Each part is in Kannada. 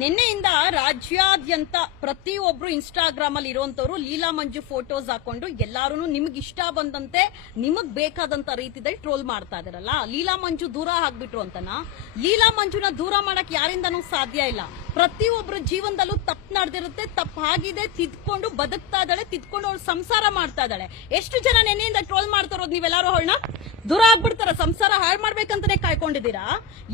ನಿನ್ನೆಯಿಂದ ರಾಜ್ಯಾದ್ಯಂತ ಪ್ರತಿಯೊಬ್ರು ಇನ್ಸ್ಟಾಗ್ರಾಮ್ ಅಲ್ಲಿ ಇರುವಂತವ್ರು ಲೀಲಾ ಮಂಜು ಫೋಟೋಸ್ ಹಾಕೊಂಡು ಎಲ್ಲಾರು ನಿಮ್ಗೆ ಇಷ್ಟ ಬಂದಂತೆ ನಿಮಗ್ ಬೇಕಾದಂತ ರೀತಿಯಲ್ಲಿ ಟ್ರೋಲ್ ಮಾಡ್ತಾ ಇದಾರಲ್ಲ. ಲೀಲಾ ಮಂಜು ದೂರ ಆಗ್ಬಿಟ್ರು ಅಂತನಾ? ಲೀಲಾ ಮಂಜುನ ದೂರ ಮಾಡಕ್ ಯಾರಿಂದನೂ ಸಾಧ್ಯ ಇಲ್ಲ. ಪ್ರತಿಯೊಬ್ರು ಜೀವನದಲ್ಲೂ ತಪ್ಪು ನಡೆದಿರುತ್ತೆ, ತಪ್ಪು ಆಗಿದೆ, ತಿದ್ಕೊಂಡು ಬದುಕ್ತಾ ಇದ್ದಾಳೆ, ತಿದ್ಕೊಂಡು ಅವಳು ಸಂಸಾರ ಮಾಡ್ತಾ ಇದ್ದಾಳೆ. ಎಷ್ಟು ಜನ ನೆನ್ನೆಯಿಂದ ಟ್ರೋಲ್ ಮಾಡ್ತಾ ಇರೋದು ನೀವೆಲ್ಲಾರು ಅವಳನ್ನ ದೂರ ಆಗ್ಬಿಡ್ತಾರ, ಸಂಸಾರ ಹಾಳು ಮಾಡ್ಬೇಕಂತಾನೆ ಕಾಯ್ಕೊಂಡಿದ್ದೀರಾ?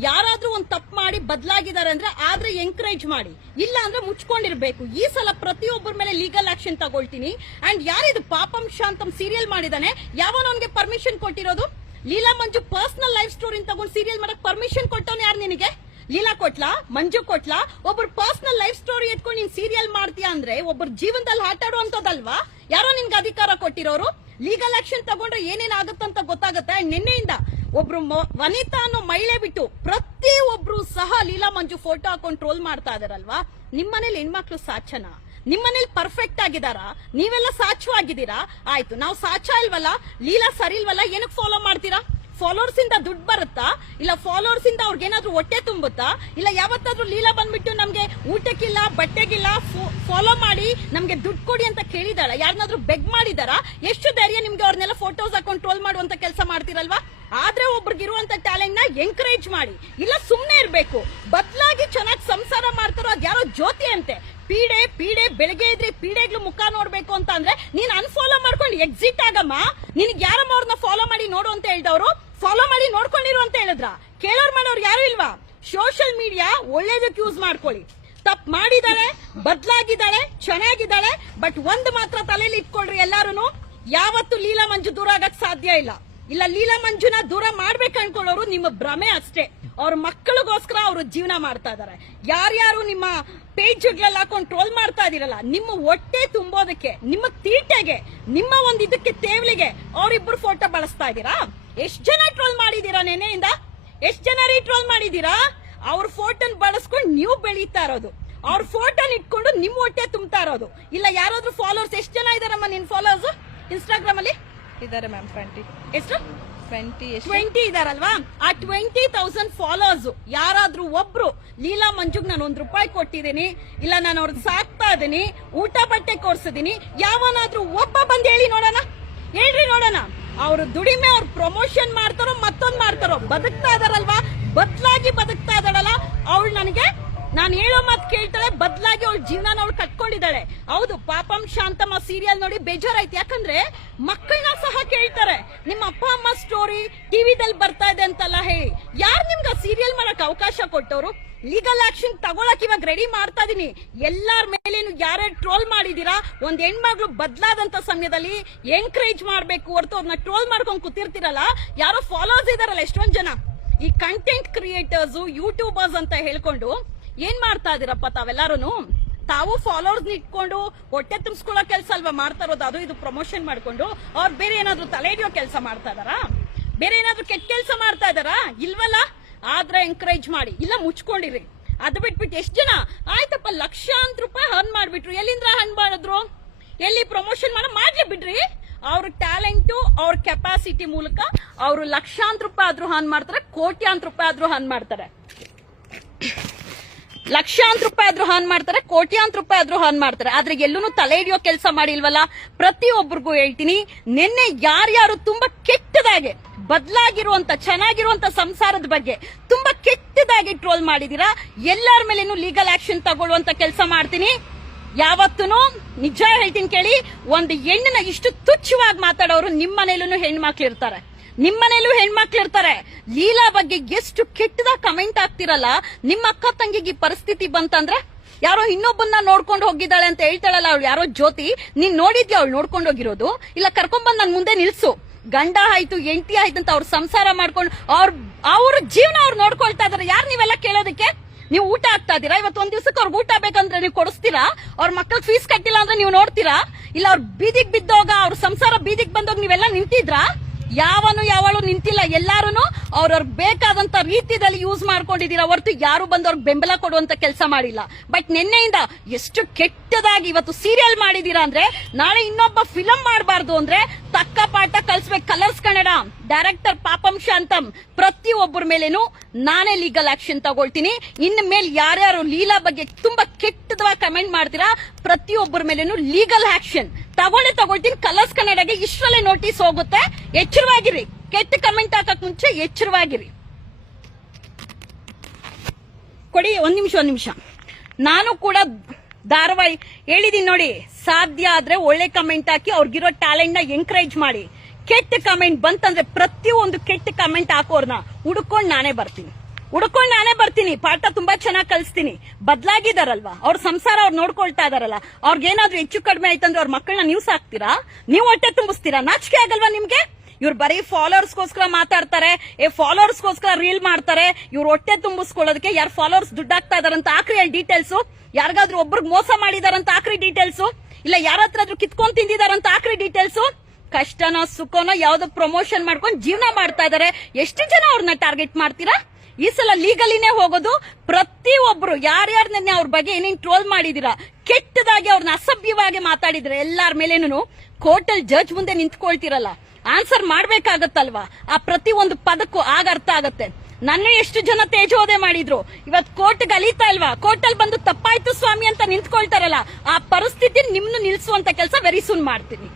ಯಾರಾದ್ರೂ ಒಂದ್ ತಪ್ಪು ಮಾಡಿ ಬದಲಾಗಿದ್ದಾರೆ ಅಂದ್ರೆ ಆದ್ರೆ ಎಂಕರೇಜ್ ಮಾಡಿ, ಇಲ್ಲ ಅಂದ್ರೆ ಮುಚ್ಕೊಂಡಿರ್ಬೇಕು. ಈ ಸಲ ಪ್ರತಿಯೊಬ್ಬರ ಮೇಲೆ ಲೀಗಲ್ ಆಕ್ಷನ್ ತಗೊಳ್ತೀನಿ. ಅಂಡ್ ಯಾರಿದು ಪಾಪಂ ಶಾಂತಂ ಸೀರಿಯಲ್ ಮಾಡಿದಾನೆ, ಯಾವನವನ್ಗೆ ಪರ್ಮಿಷನ್ ಕೊಟ್ಟಿರೋದು? ಲೀಲಾ ಮಂಜು ಪರ್ಸನಲ್ ಲೈಫ್ ಸ್ಟೋರಿ ತಗೊಂಡು ಸೀರಿಯಲ್ ಮಾಡಕ್ ಪರ್ಮಿಷನ್ ಕೊಟ್ಟವನು ಯಾರು ನಿನಗೆ? ಲೀಲಾ ಕೊಟ್ಲಾ? ಮಂಜು ಕೊಟ್ಲಾ? ಒಬ್ಬರ ಪರ್ಸನಲ್ ಲೈಫ್ ಸ್ಟೋರಿ ಎತ್ಕೊಂಡು ನೀನ್ ಸೀರಿಯಲ್ ಮಾಡ್ತೀಯಾ ಅಂದ್ರೆ ಒಬ್ಬರ ಜೀವನದಲ್ಲಿ ಆಟ ಆಡುವಂತದಲ್ವಾ? ಯಾರೋ ನಿನ್ಗೆ ಅಧಿಕಾರ ಕೊಟ್ಟಿರೋರು? ಲೀಗಲ್ ಆಕ್ಷನ್ ತಗೊಂಡ್ರೆ ಏನೇನಾಗುತ್ತಂತ ಗೊತ್ತಾಗುತ್ತೆ. ನಿನ್ನೆಯಿಂದ ಒಬ್ರು ವನಿತಾ ಅನ್ನೋ ಮಹಿಳೆ ಬಿಟ್ಟು ಪ್ರತಿಯೊಬ್ರು ಸಹ ಲೀಲಾ ಮಂಜು ಫೋಟೋ ಹಾಕೊಂಡು ಟ್ರೋಲ್ ಮಾಡ್ತಾ ಇದಾರಲ್ವಾ? ನಿಮ್ಮನೇಲಿ ಹೆಣ್ಮಕ್ಳು ಸಾಚನಾ? ನಿಮ್ಮನೇಲಿ ಪರ್ಫೆಕ್ಟ್ ಆಗಿದಾರಾ? ನೀವೆಲ್ಲ ಸಾಚವಾಗಿದ್ದೀರಾ? ಆಯ್ತು, ನಾವು ಸಾಚ ಇಲ್ವಲ್ಲ, ಲೀಲಾ ಸರಿ ಇಲ್ವಲ್ಲ, ಏನಕ್ಕೆ ಫಾಲೋ ಮಾಡ್ತೀರಾ? ಫಾಲೋವರ್ಸ್ ಇಂದ ದುಡ್ಡು ಬರುತ್ತಾ? ಇಲ್ಲ ಫಾಲೋವರ್ಸ್ ಇಂದ ಅವ್ರಿಗೇನಾದ್ರೂ ಹೊಟ್ಟೆ ತುಂಬುತ್ತಾ? ಇಲ್ಲ ಯಾವತ್ತಾದ್ರೂ ಲೀಲಾ ಬಂದ್ಬಿಟ್ಟು ನಮ್ಗೆ ಊಟಕ್ಕಿಲ್ಲ ಬಟ್ಟೆಗಿಲ್ಲ ಫಾಲೋ ಮಾಡಿ ನಮ್ಗೆ ದುಡ್ಡು ಕೊಡಿ ಅಂತ ಕೇಳಿದಾಳ? ಯಾರನ್ನಾದ್ರೂ ಬೆಗ್ ಮಾಡಿದಾರಾ? ಎಷ್ಟು ಧೈರ್ಯ ನಿಮ್ಗೆ ಅವ್ರನ್ನೆಲ್ಲ ಫೋಟೋಸ್ ಹಾಕೊಂಡು ಟ್ರೋಲ್ ಮಾಡುವಂತ ಕೆಲಸ ಮಾಡ್ತಿರಲ್ವಾ? ಆದ್ರೆ ಒಬ್ರಿಗಿರುವಂತ ಟ್ಯಾಲೆಂಟ್ ನ ಎಂಕರೇಜ್ ಮಾಡಿ, ಇಲ್ಲ ಸುಮ್ನೆ ಇರ್ಬೇಕು. ಬದಲಾಗಿ ಚೆನ್ನಾಗಿ ಸಂಸಾರ ಮಾಡ್ತಾರೋ ಅದ್ಯಾರೋ ಜ್ಯೋತಿ ಅಂತೆ. ಪೀಡೆ ಬೆಳಗ್ಗೆ ಇದ್ರೆ ಪೀಡೆಗ್ಲು ಮುಖ ನೋಡ್ಬೇಕು ಅಂತ ಅಂದ್ರೆ ನೀನ್ ಅನ್ಫಾಲೋ ಮಾಡ್ಕೊಂಡು ಎಕ್ಸಿಟ್ ಆಗಮ್ಮ. ನಿನ್ಗೆ ಯಾರಮ್ಮ ಅವ್ರನ್ನ ಫಾಲೋ ಮಾಡಿ ನೋಡು ಅಂತ ಹೇಳ್ದವ್ರು? ಫಾಲೋ ಮಾಡಿ ನೋಡ್ಕೊಂಡಿರು ಅಂತ ಹೇಳಿದ್ರ? ಕೇಳೋರ್ ಮಾಡೋರು ಯಾರು ಇಲ್ವಾ? ಸೋಷಿಯಲ್ ಮೀಡಿಯಾ ಒಳ್ಳೇದಕ್ಕೆ ಯೂಸ್ ಮಾಡ್ಕೊಳ್ಳಿ. ತಪ್ಪು ಮಾಡಿದಾಳೆ, ಬದಲಾಗಿದ್ದಾಳೆ, ಚೆನ್ನಾಗಿದ್ದಾಳೆ. ಬಟ್ ಒಂದ್ ಮಾತ್ರ ತಲೆಯಲ್ಲಿ ಇಟ್ಕೊಳ್ರಿ ಎಲ್ಲಾರು, ಯಾವತ್ತು ಲೀಲಾ ಮಂಜು ದೂರ ಆಗಕ್ ಸಾಧ್ಯ ಇಲ್ಲ. ಇಲ್ಲ ಲೀಲಾ ಮಂಜುನ ದೂರ ಮಾಡ್ಬೇಕು ಅನ್ಕೊಳ್ಳೋರು ನಿಮ್ಮ ಭ್ರಮೆ ಅಷ್ಟೇ. ಅವ್ರ ಮಕ್ಕಳಿಗೋಸ್ಕರ ಅವರು ಜೀವನ ಮಾಡ್ತಾ ಇದಾರೆ. ಯಾರ್ಯಾರು ನಿಮ್ಮ ಪೇಜ್ಗಳಲ್ಲಿ ಹಾಕೊಂಡು ಟ್ರೋಲ್ ಮಾಡ್ತಾ ಇದೀರಲ್ಲ, ನಿಮ್ಮ ಹೊಟ್ಟೆ ತುಂಬೋದಕ್ಕೆ, ನಿಮ್ಮ ತೀಟೆಗೆ, ನಿಮ್ಮ ಒಂದ್ ಇದಕ್ಕೆ ತೇವಲಿಗೆ ಅವರಿಬ್ರು ಫೋಟೋ ಬಳಸ್ತಾ ಇದೀರಾ? ಎಷ್ಟ್ ಜನ ಟ್ರೋಲ್ ಮಾಡಿದೀರಾ ನೆನೆಯಿಂದ? ಎಷ್ಟ್ ಜನ ಟ್ರೋಲ್ ಮಾಡಿದೀರಾ? ಅವ್ರ ಫೋಟೋನ್ ಬಳಸ್ಕೊಂಡು ನೀವು ಬೆಳೀತಾ ಇರೋದು, ಅವ್ರ ಫೋಟೋನ್ ಇಟ್ಕೊಂಡು ನಿಮ್ ಹೊಟ್ಟೆ ತುಂಬ್ತಾ ಇರೋದು. ಇಲ್ಲ ಯಾರಾದ್ರೂ ಫಾಲೋವರ್ಸ್ ಎಷ್ಟು ಜನ ಇದಾರಮ್ಮ ನಿನ್ ಫಾಲೋವರ್ಸ್ ಇನ್ಸ್ಟಾಗ್ರಾಮ್ ಅಲ್ಲಿ? ಇದಾರೆ ಮ್ಯಾಮ್ 20. ಎಷ್ಟು? 20 ಇದಾರಲ್ವಾ? ಆ 20,000 ಫಾಲೋವರ್ಸ್ ಯಾರಾದ್ರೂ ಒಬ್ರು ಲೀಲಾ ಮಂಜುಗ್ ನಾನು ₹1 ಕೊಟ್ಟಿದ್ದೀನಿ, ಇಲ್ಲ ನಾನು ಅವ್ರದ್ದು ಸಾಕ್ತಾ ಇದೀನಿ, ಊಟ ಬಟ್ಟೆ ಕೊಡ್ಸಿದೀನಿ, ಯಾವನಾದ್ರೂ ಒಬ್ಬ ಬಂದ್ ಹೇಳಿ ನೋಡೋಣ, ಹೇಳ್ರಿ ನೋಡೋಣ. ಅವ್ರು ದುಡಿಮೆ ಅವ್ರ ಪ್ರಮೋಷನ್ ಮಾಡ್ತಾರೋ ಮತ್ತೊಂದ್ ಮಾಡ್ತಾರೋ, ಬದುಕ್ತಾ ಇದಾರಲ್ವಾ? ಬದಲಾಗಿ ಬದುಕ್ತಾ ಇದ್ದಾಳಲ್ಲ ಅವಳು. ನನಗೆ ನಾನು ಹೇಳೋ ಮಾತು ಕೇಳ್ತಾಳೆ, ಬದಲಾಗಿ ಅವಳ ಜೀವನ ಅವಳು ಕಟ್ಕೊಂಡಿದ್ದಾಳೆ. ಹೌದು, ಪಾಪಂ ಶಾಂತಮ್ಮ ಸೀರಿಯಲ್ ನೋಡಿ ಬೇಜಾರಾಯ್ತು. ಯಾಕಂದ್ರೆ ಮಕ್ಕಳನ್ನ ಸಹ ಕೇಳ್ತಾರೆ, ನಿಮ್ಮ ಅಪ್ಪ ಅಮ್ಮ ಸ್ಟೋರಿ ಟಿವಿದಲ್ಲಿ ಬರ್ತಾ ಇದೆ ಅಂತೆಲ್ಲ ಹೇಳಿ. ಯಾರು ನಿಮ್ಗೆ ಸೀರಿಯಲ್ ಮಾಡಕ್ ಅವಕಾಶ ಕೊಟ್ಟವರು? ಲೀಗಲ್ ಆಕ್ಷನ್ ತಗೊಳಕ್ ಇವಾಗ ರೆಡಿ ಮಾಡ್ತಾ ಇದೀನಿ. ಎಲ್ಲಾರ ಮೇಲೇನು ಯಾರ್ಯಾರು ಟ್ರೋಲ್ ಮಾಡಿದೀರಾ, ಒಂದ್ ಹೆಣ್ಮಗಳು ಬದಲಾದಂತ ಸಮಯದಲ್ಲಿ ಎಂಕರೇಜ್ ಮಾಡ್ಬೇಕು ಹೊರತು ಅವ್ರನ್ನ ಟ್ರೋಲ್ ಮಾಡ್ಕೊಂಡ್ ಕೂತಿರ್ತಿರಲ್ಲ. ಯಾರೋ ಫಾಲೋವರ್ಸ್ ಇದಾರಲ್ಲ ಎಷ್ಟೊಂದ್ ಜನ, ಈ ಕಂಟೆಂಟ್ ಕ್ರಿಯೇಟರ್ಸ್ ಯೂಟ್ಯೂಬರ್ಸ್ ಅಂತ ಹೇಳ್ಕೊಂಡು ಏನ್ ಮಾಡ್ತಾ ಇದೀರಪ್ಪ ತಾವೆಲ್ಲಾರು? ತಾವು ಫಾಲೋವರ್ಸ್ ಇಟ್ಕೊಂಡು ಹೊಟ್ಟೆ ತುಂಬಿಸ್ಕೊಳ್ಳೋ ಕೆಲಸ ಅಲ್ವಾ ಮಾಡ್ತಾ ಇರೋದು? ಅದು ಇದು ಪ್ರಮೋಷನ್ ಮಾಡ್ಕೊಂಡು ಅವ್ರು ಬೇರೆ ಏನಾದ್ರು ತಲೆ ಹಿಡಿಯೋ ಕೆಲಸ ಮಾಡ್ತಾ ಇದಾರಾ? ಬೇರೆ ಏನಾದ್ರು ಕೆಟ್ಟ ಕೆಲಸ ಮಾಡ್ತಾ ಇದಾರಾ? ಇಲ್ವಲ್ಲ. ಆದ್ರೆ ಎಂಕರೇಜ್ ಮಾಡಿ, ಇಲ್ಲ ಮುಚ್ಕೊಂಡಿರಿ. ಅದು ಬಿಟ್ಬಿಟ್ಟು ಎಷ್ಟು ಜನ ಆಯ್ತಪ್ಪ ಲಕ್ಷಾಂತರ ರೂಪಾಯಿ ಹರ್ನ್ ಮಾಡ್ಬಿಟ್ರು. ಎಲ್ಲಿಂದ ಹರ್ನ್ ಮಾಡಿದ್ರು? ಎಲ್ಲಿ ಪ್ರಮೋಷನ್ ಮಾಡ್ಲಿ ಬಿಡ್ರಿ. ಅವ್ರ ಟ್ಯಾಲೆಂಟ್, ಅವ್ರ ಕೆಪಾಸಿಟಿ ಮೂಲಕ ಅವರು ಲಕ್ಷಾಂತರ ರೂಪಾಯಿ ಆದ್ರೂ ಹರ್ನ್ ಮಾಡ್ತಾರೆ, ಕೋಟ್ಯಾಂತರ ರೂಪಾಯಿ ಆದ್ರೂ ಹರ್ನ್ ಮಾಡ್ತಾರೆ. ಲಕ್ಷಾಂತರ ರೂಪಾಯಿ ಆದ್ರೂ ಹರ್ನ್ ಮಾಡ್ತಾರೆ, ಕೋಟ್ಯಾಂತರ ರೂಪಾಯಿ ಆದ್ರೂ ಹರ್ನ್ ಮಾಡ್ತಾರೆ. ಆದ್ರೆ ಎಲ್ಲೂ ತಲೆ ಹಿಡಿಯೋ ಕೆಲಸ ಮಾಡಿಲ್ವಲ್ಲ. ಪ್ರತಿಯೊಬ್ಬರಿಗೂ ಹೇಳ್ತೀನಿ, ನಿನ್ನೆ ಯಾರ್ಯಾರು ತುಂಬಾ ಕೆಟ್ಟದಾಗೆ ಬದಲಾಗಿರುವಂತ ಚೆನ್ನಾಗಿರುವಂತ ಸಂಸಾರದ ಬಗ್ಗೆ ತುಂಬಾ ಕೆಟ್ಟದಾಗಿ ಟ್ರೋಲ್ ಮಾಡಿದೀರಾ, ಎಲ್ಲರ ಮೇಲೇನು ಲೀಗಲ್ ಆಕ್ಷನ್ ತಗೊಳ್ಳುವಂತ ಕೆಲಸ ಮಾಡ್ತೀನಿ. ಯಾವತ್ತೂ ನಿಜ ಹೇಳ್ತೀನಿ ಕೇಳಿ, ಒಂದು ಹೆಣ್ಣನ್ನ ಇಷ್ಟು ತುಚ್ಛವಾಗಿ ಮಾತಾಡೋರು ನಿಮ್ಮ ಮನೇಲೂ ಹೆಣ್ಮಕ್ಳು ಇರ್ತಾರೆ, ನಿಮ್ಮನೇಲೂ ಹೆಣ್ಮಕ್ಳು ಇರ್ತಾರೆ. ಲೀಲಾ ಬಗ್ಗೆ ಎಷ್ಟು ಕೆಟ್ಟದಾಗ ಕಮೆಂಟ್ ಆಗ್ತಿರಲ್ಲ. ನಿಮ್ಮ ಅಕ್ಕ ತಂಗಿಗೆ ಪರಿಸ್ಥಿತಿ ಬಂತಂದ್ರೆ ಯಾರೋ ಇನ್ನೊಬ್ಬನ್ನ ನೋಡ್ಕೊಂಡು ಹೋಗಿದ್ದಾಳೆ ಅಂತ ಹೇಳ್ತಾಳಲ್ಲ ಅವಳು, ಯಾರೋ ಜ್ಯೋತಿ, ನೀನ್ ನೋಡಿದ್ಯಾ ಅವಳು ನೋಡ್ಕೊಂಡು ಹೋಗಿರೋದು? ಇಲ್ಲ ಕರ್ಕೊಂಡ್ಬಂದ್ ನನ್ ಮುಂದೆ ನಿಲ್ಸು. ಗಂಡ ಆಯ್ತು ಹೆಂಡತಿ ಆಯ್ತು ಅಂತ ಅವ್ರು ಸಂಸಾರ ಮಾಡ್ಕೊಂಡು ಅವ್ರ ಜೀವನ ಅವ್ರು ನೋಡ್ಕೊಳ್ತಾ ಇದಾರೆ. ಯಾರು ನೀವೆಲ್ಲ ಕೇಳೋದಕ್ಕೆ? ನೀವು ಊಟ ಆಗ್ತಾ ಇದೀರಾ? ಇವತ್ತು ಒಂದ್ ದಿವಸಕ್ಕೆ ಅವ್ರಿಗೆ ಊಟ ಬೇಕಂದ್ರೆ ನೀವು ಕೊಡಿಸ್ತೀರಾ? ಅವ್ರ ಮಕ್ಕಳು ಫೀಸ್ ಕಟ್ಟಿಲ್ಲ ಅಂದ್ರೆ ನೀವು ನೋಡ್ತೀರಾ? ಇಲ್ಲ ಅವ್ರ ಬೀದಿಗೆ ಬಿದ್ದೋಗ, ಅವ್ರ ಸಂಸಾರ ಬೀದಿಗೆ ಬಂದೋಗ ನೀವೆಲ್ಲ ನಿಂತಿದ್ರಾ? ಯಾವಳು ನಿಂತಿಲ್ಲ. ಎಲ್ಲಾರು ಅವ್ರವ್ರಿಗೆ ಬೇಕಾದಂತ ರೀತಿಯಲ್ಲಿ ಯೂಸ್ ಮಾಡ್ಕೊಂಡಿದ್ದೀರಾ ಹೊರತು ಯಾರು ಬಂದವ್ರಿಗೆ ಬೆಂಬಲ ಕೊಡುವಂತ ಕೆಲಸ ಮಾಡಿಲ್ಲ. ಬಟ್ ನಿನ್ನೆಯಿಂದ ಎಷ್ಟು ಕೆಟ್ಟದಾಗಿ ಇವತ್ತು ಸೀರಿಯಲ್ ಮಾಡಿದೀರಾ ಅಂದ್ರೆ ನಾಳೆ ಇನ್ನೊಬ್ಬ ಫಿಲಂ ಮಾಡಬಾರ್ದು ಅಂದ್ರೆ ತಕ್ಕ ಪಾಠ ಕಲಿಸ್ಬೇಕು. ಕಲರ್ಸ್ ಕನ್ನಡ ಡೈರೆಕ್ಟರ್ ಪಾಪಂ ಶಾಂತಂ ಪ್ರತಿಯೊಬ್ಬರ ಮೇಲೇನು ನಾನೇ ಲೀಗಲ್ ಆಕ್ಷನ್ ತಗೊಳ್ತೀನಿ. ಇನ್ ಮೇಲೆ ಯಾರ್ಯಾರು ಲೀಲಾ ಬಗ್ಗೆ ತುಂಬಾ ಕೆಟ್ಟದವಾಗಿ ಕಮೆಂಟ್ ಮಾಡ್ತೀರಾ ಪ್ರತಿಯೊಬ್ಬರ ಮೇಲೇನು ಲೀಗಲ್ ಆಕ್ಷನ್ ತಗೊಳ್ತೀನಿ. ಕಲರ್ಸ್ ಕನ್ನಡಗೆ ಇಷ್ಟರಲ್ಲೇ ನೋಟಿಸ್ ಹೋಗುತ್ತೆ. ಎಚ್ಚರವಾಗಿರಿ. ಕೆಟ್ಟ ಕಮೆಂಟ್ ಹಾಕಕ್ ಮುಂಚೆ ಎಚ್ಚರವಾಗಿರಿ. ಕೊಡಿ ಒಂದ್ ನಿಮಿಷ. ನಾನು ಕೂಡ ಧಾರಾವಾಹಿ ಹೇಳಿದೀನಿ ನೋಡಿ, ಸಾಧ್ಯ ಆದ್ರೆ ಒಳ್ಳೆ ಕಮೆಂಟ್ ಹಾಕಿ ಅವ್ರಿಗಿರೋ ಟ್ಯಾಲೆಂಟ್ ನ ಎಂಕರೇಜ್ ಮಾಡಿ. ಕೆಟ್ಟ ಕಮೆಂಟ್ ಬಂತಂದ್ರೆ ಪ್ರತಿಯೊಂದು ಕೆಟ್ಟ ಕಮೆಂಟ್ ಹಾಕೋರ್ನ ಹುಡ್ಕೊಂಡ್ ನಾನೇ ಬರ್ತೀನಿ. ಪಾಠ ತುಂಬಾ ಚೆನ್ನಾಗಿ ಕಲಿಸ್ತೀನಿ. ಬದ್ಲಾಗಿದಾರಲ್ವಾ, ಅವ್ರ ಸಂಸಾರ ಅವ್ರು ನೋಡ್ಕೊಳ್ತಾ ಇದಾರಲ್ಲ, ಅವ್ರಿಗೇನಾದ್ರೂ ಹೆಚ್ಚು ಕಡಿಮೆ ಆಯ್ತಂದ್ರೆ ಅವ್ರ ಮಕ್ಕಳನ್ನ ನೀವು ಸಾಕ್ತೀರಾ, ನೀವು ಹೊಟ್ಟೆ ತುಂಬಿಸ್ತೀರಾ? ನಾಚಿಕೆ ಆಗಲ್ವಾ ನಿಮ್ಗೆ? ಇವ್ರು ಬರೀ ಫಾಲೋವರ್ಸ್ಗೋಸ್ಕರ ಮಾತಾಡ್ತಾರೆ, ಫಾಲೋವರ್ಸ್ಗೋಸ್ಕರ ರೀಲ್ ಮಾಡ್ತಾರೆ. ಇವ್ರು ಹೊಟ್ಟೆ ತುಂಬಿಸ್ಕೊಳ್ಳೋದಕ್ಕೆ ಯಾರು ಫಾಲೋವರ್ಸ್ ದುಡ್ಡು ಹಾಕ್ತಾ ಇದಾರಂತ ಆಕ್ರಿ ಡೀಟೇಲ್ಸ್. ಯಾರಿಗಾದ್ರೂ ಒಬ್ರಿಗೆ ಮೋಸ ಮಾಡಿದಾರಂತ ಆಕ್ರಿ ಡೀಟೇಲ್ಸ್. ಇಲ್ಲ ಯಾರ ಹತ್ರ ಕಿತ್ಕೊಂಡ್ ತಿಂದಿದಾರಂತ ಆಕ್ರಿ ಡೀಟೇಲ್ಸ್. ಕಷ್ಟನೋ ಸುಖನೋ ಯಾವ್ದೋ ಪ್ರಮೋಷನ್ ಮಾಡ್ಕೊಂಡು ಜೀವನ ಮಾಡ್ತಾ ಇದಾರೆ. ಎಷ್ಟು ಜನ ಅವ್ರನ್ನ ಟಾರ್ಗೆಟ್ ಮಾಡ್ತೀರಾ? ಈ ಸಲ ಲೀಗಲಿನೇ ಹೋಗೋದು. ಪ್ರತಿಯೊಬ್ರು ಯಾರ್ಯಾರು ನಿನ್ನೆ ಅವ್ರ ಬಗ್ಗೆ ಏನೇನ್ ಟ್ರೋಲ್ ಮಾಡಿದೀರಾ, ಕೆಟ್ಟದಾಗಿ ಅವ್ರನ್ನ ಅಸಭ್ಯವಾಗಿ ಮಾತಾಡಿದ್ರೆ ಎಲ್ಲಾರ ಮೇಲೇನು ಕೋರ್ಟಲ್ ಜಡ್ಜ್ ಮುಂದೆ ನಿಂತ್ಕೊಳ್ತಿರಲ್ಲ, ಆನ್ಸರ್ ಮಾಡ್ಬೇಕಾಗತ್ತಲ್ವಾ? ಆ ಪ್ರತಿ ಒಂದು ಪದಕ್ಕೂ ಆಗ ಅರ್ಥ ಆಗತ್ತೆ. ನನ್ನ ಎಷ್ಟು ಜನ ತೇಜೋದೆ ಮಾಡಿದ್ರು, ಇವತ್ ಕೋರ್ಟ್ಗೆ ಅಲೀತಾ ಇಲ್ವಾ? ಕೋರ್ಟಲ್ ಬಂದು ತಪ್ಪಾಯ್ತು ಸ್ವಾಮಿ ಅಂತ ನಿಂತ್ಕೊಳ್ತಾರಲ್ಲ, ಆ ಪರಿಸ್ಥಿತಿ ನಿಮ್ನು ನಿಲ್ಸುವಂತ ಕೆಲಸ ವೆರಿ ಸೂನ್ ಮಾಡ್ತೀನಿ.